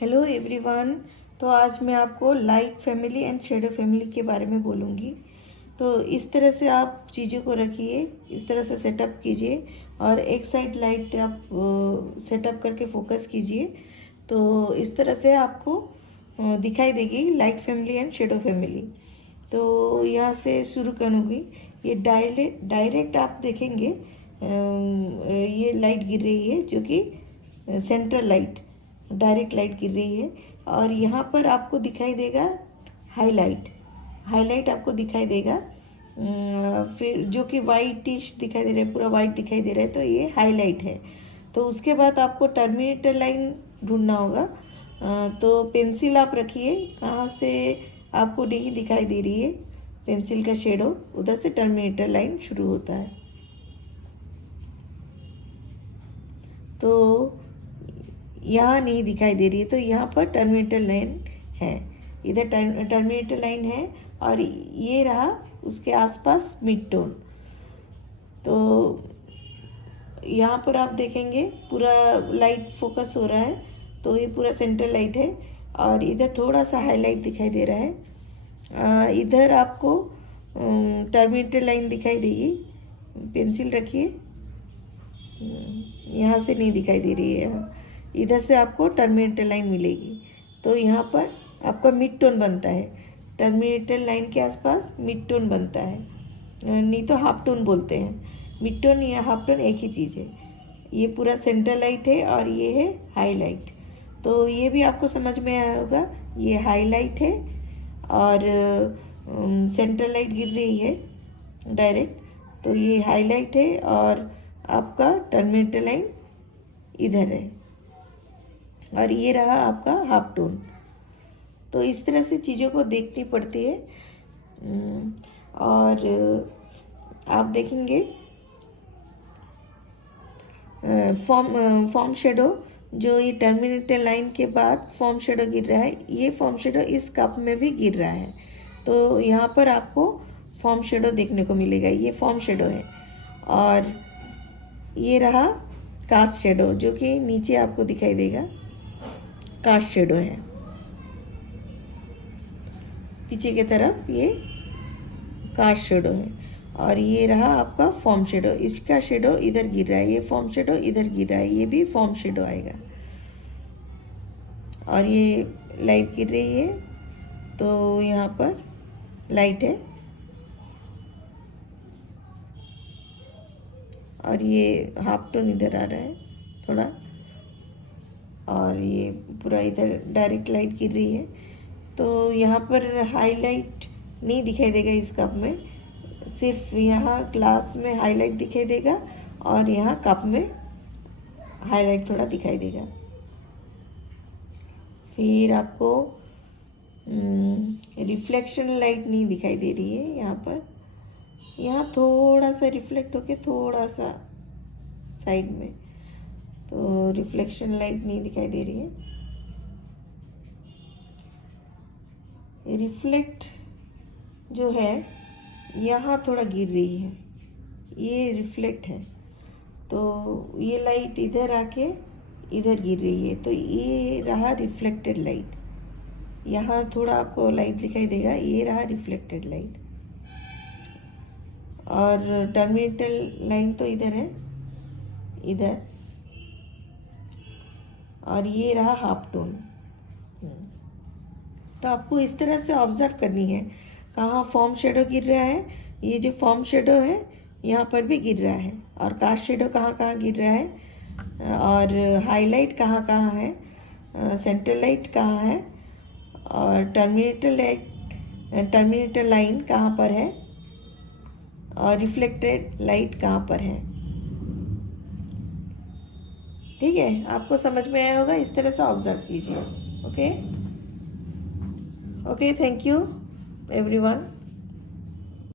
Hello everyone. तो आज मैं आपको light family and shadow family के बारे में बोलूँगी। तो इस तरह से आप चीज़ों को रखिए, इस तरह से सेटअप कीजिए और एक साइड लाइट आप सेटअप करके फोकस कीजिए। तो इस तरह से आपको दिखाई देगी light family and shadow family. तो यहाँ से शुरू करूँगी। ये डायरेक्ट आप देखेंगे ये लाइट गिर रही है जो कि सेंट्रल लाइट, डायरेक्ट लाइट गिर रही है। और यहाँ पर आपको दिखाई देगा हाईलाइट आपको दिखाई देगा, फिर जो कि वाइटिश दिखाई दे रहा है, पूरा वाइट दिखाई दे रहा है, तो ये हाईलाइट है। तो उसके बाद आपको टर्मिनेटर लाइन ढूंढना होगा। तो पेंसिल आप रखिए, कहाँ से आपको नहीं दिखाई दे रही है पेंसिल का शेडो, उधर से टर्मिनेटर लाइन शुरू होता है। तो यहाँ नहीं दिखाई दे रही है, तो यहाँ पर टर्मिनेटर लाइन है, इधर टर्मिनेटर लाइन है और ये रहा उसके आसपास मिड टोन। तो यहाँ पर आप देखेंगे पूरा लाइट फोकस हो रहा है, तो ये पूरा सेंटर लाइट है और इधर थोड़ा सा हाईलाइट दिखाई दे रहा है। इधर आपको टर्मिनेटर लाइन दिखाई देगी, पेंसिल रखिए, यहाँ से नहीं दिखाई दे रही है, इधर से आपको टर्मिनेटर लाइन मिलेगी। तो यहाँ पर आपका मिड टोन बनता है, टर्मिनेटर लाइन के आसपास मिड टोन बनता है, नहीं तो हाफ टोन बोलते हैं। मिड टोन या हाफ टोन एक ही चीज़ है। ये पूरा सेंटर लाइट है और ये है हाईलाइट। तो ये भी आपको समझ में आया होगा, ये हाईलाइट है और सेंटर लाइट गिर रही है डायरेक्ट, तो ये हाईलाइट है और आपका टर्मिनेटर लाइन इधर है और ये रहा आपका हाफ टोन। तो इस तरह से चीज़ों को देखनी पड़ती है। और आप देखेंगे फॉर्म शेडो, जो ये टर्मिनेटर लाइन के बाद फॉर्म शेडो गिर रहा है, ये फॉर्म शेडो इस कप में भी गिर रहा है। तो यहाँ पर आपको फॉर्म शेडो देखने को मिलेगा, ये फॉर्म शेडो है। और ये रहा कास्ट शेडो, जो कि नीचे आपको दिखाई देगा, कास्ट शेडो है पीछे की तरफ, ये कास्ट शेडो है। और ये रहा आपका फॉर्म शेडो, इसका शेडो इधर गिर रहा है, ये फॉर्म शेडो इधर गिर रहा है, ये भी फॉर्म शेडो आएगा। और ये लाइट गिर रही है, तो यहाँ पर लाइट है और ये हाफ टोन इधर आ रहा है थोड़ा, और ये पूरा इधर डायरेक्ट लाइट गिर रही है। तो यहाँ पर हाईलाइट नहीं दिखाई देगा इस कप में, सिर्फ यहाँ ग्लास में हाईलाइट दिखाई देगा और यहाँ कप में हाईलाइट थोड़ा दिखाई देगा। फिर आपको रिफ्लेक्शन लाइट नहीं दिखाई दे रही है यहाँ पर, यहाँ थोड़ा सा रिफ्लेक्ट होके थोड़ा सा साइड में, तो रिफ्लेक्शन लाइट नहीं दिखाई दे रही है। रिफ्लेक्ट जो है यहाँ थोड़ा गिर रही है, ये रिफ्लेक्ट है, तो ये लाइट इधर आके इधर गिर रही है, तो ये रहा रिफ्लेक्टेड लाइट। यहाँ थोड़ा आपको लाइट दिखाई देगा, ये रहा रिफ्लेक्टेड लाइट। और टर्मिनेटर लाइन तो इधर है, इधर, और ये रहा हाफ टोन। तो आपको इस तरह से ऑब्जर्व करनी है, कहाँ फॉर्म शेडो गिर रहा है, ये जो फॉर्म शेडो है यहाँ पर भी गिर रहा है, और कास्ट शेडो कहाँ कहाँ गिर रहा है, और हाईलाइट कहाँ कहाँ है, सेंटर लाइट कहाँ है, और टर्मिनेटर लाइन कहाँ पर है, और रिफ्लेक्टेड लाइट कहाँ पर है। ठीक है, आपको समझ में आया होगा, इस तरह से ऑब्जर्व कीजिए। Okay, thank you everyone.